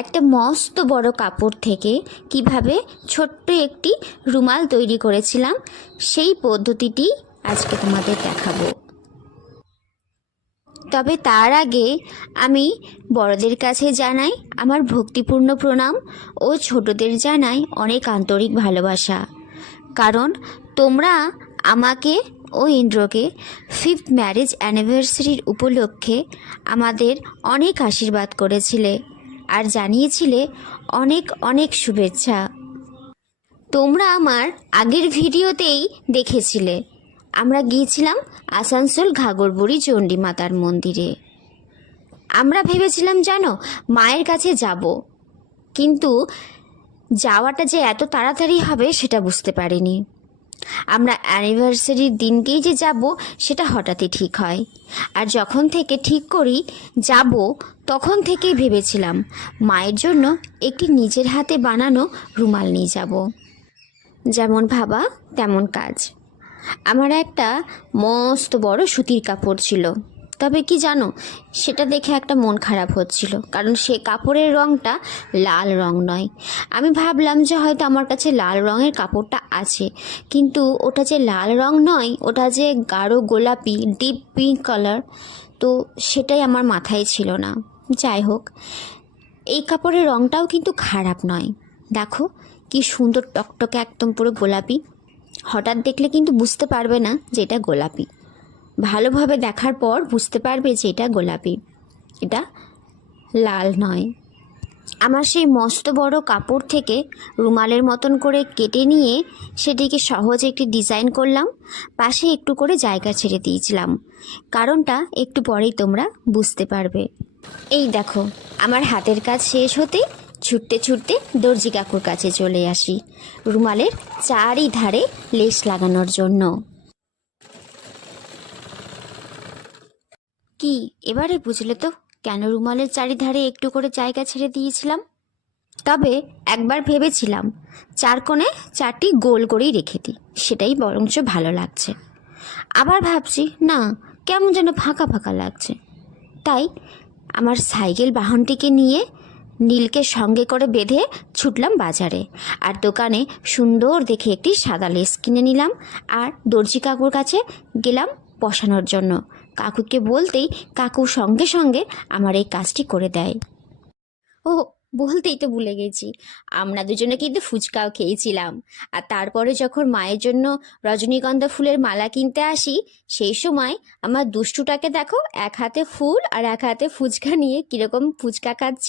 একটা মস্ত বড় কাপড় থেকে কিভাবে ছোট্ট একটি রুমাল তৈরি করেছিলাম সেই পদ্ধতিটি আজকে তোমাদের দেখাবো। তবে তার আগে আমি বড়দের কাছে জানাই আমার ভক্তিপূর্ণ প্রণাম ও ছোটদের জানাই অনেক আন্তরিক ভালোবাসা। কারণ তোমরা আমাকে ও ইন্দ্রকে 5th ম্যারেজ অ্যানিভার্সারির উপলক্ষে আমাদের অনেক আশীর্বাদ করেছিলে আর জানিয়েছিলে অনেক অনেক শুভেচ্ছা। তোমরা আমার আগের ভিডিওতেই দেখেছিলে আমরা গিয়েছিলাম আসানসোল ঘাগরবুড়ি চণ্ডী মাতার মন্দিরে। আমরা ভেবেছিলাম জানো মায়ের কাছে যাব, কিন্তু যাওয়াটা যে এত তাড়াতাড়ি হবে সেটা বুঝতে পারিনি। আমরা অ্যানিভার্সারির দিনকেই যে যাব সেটা হঠাৎই ঠিক হয়। আর যখন থেকে ঠিক করি যাব তখন থেকেই ভেবেছিলাম মায়ের জন্য একটি নিজের হাতে বানানো রুমাল নিয়ে যাব। যেমন ভাবা তেমন কাজ। আমার একটা মস্ত বড় সুতির কাপড় ছিল, তবে কি জানো সেটা দেখে একটা মন খারাপ হচ্ছিল, কারণ সে কাপড়ের রঙটা লাল রং নয়। আমি ভাবলাম যে হয়তো আমার কাছে লাল রঙের কাপড়টা আছে, কিন্তু ওটা যে লাল রং নয়, ওটা যে গাঢ় গোলাপি ডিপ পিঙ্ক কালার, তো সেটাই আমার মাথায় ছিল না। যাই হোক, এই কাপড়ের রঙটাও কিন্তু খারাপ নয়। দেখো কি সুন্দর টকটকে একদম পুরো গোলাপি। হঠাৎ দেখলে কিন্তু বুঝতে পারবে না যে এটা গোলাপি, ভালোভাবে দেখার পর বুঝতে পারবে যে এটা গোলাপি, এটা লাল নয়। আমার সেই মস্ত বড় কাপড় থেকে রুমালের মতন করে কেটে নিয়ে সেটিকে সহজে একটি ডিজাইন করলাম, পাশে একটু করে জায়গা ছেড়ে দিয়েছিলাম। কারণটা একটু পরেই তোমরা বুঝতে পারবে। এই দেখো আমার হাতের কাজ শেষ হতে ছুটতে ছুটতে দর্জি কাকুর কাছে চলে আসি রুমালের চারিধারে লেস লাগানোর জন্য। কি এবারে বুঝলে তো কেন রুমালের চারিধারে একটু করে জায়গা ছেড়ে দিয়েছিলাম? তবে একবার ভেবেছিলাম চার কোণে চারটি গোল করেই রেখে দিই, সেটাই বরঞ্চ ভালো লাগছে। আবার ভাবছি না, কেমন যেন ফাঁকা ফাঁকা লাগছে। তাই আমার সাইকেল বাহনটিকে নিয়ে নীলকে সঙ্গে করে বেঁধে ছুটলাম বাজারে, আর দোকানে সুন্দর দেখে একটি সাদা লেস কিনে নিলাম আর দর্জি কাকুর কাছে গেলাম বসানোর জন্য। কাকুকে বলতেই কাকু সঙ্গে সঙ্গে আমার এই কাজটি করে দেয়। ও, বলতেই তো ভুলে গেছি, আমরা দুজনে কিন্তু ফুচকাও খেয়েছিলাম। আর তারপরে যখন মায়ের জন্য রজনীগন্ধা ফুলের মালা কিনতে আসি, সেই সময় আমার দুষ্টুটাকে দেখো এক হাতে ফুল আর এক হাতে ফুচকা নিয়ে কিরকম ফুচকা খাচ্ছে।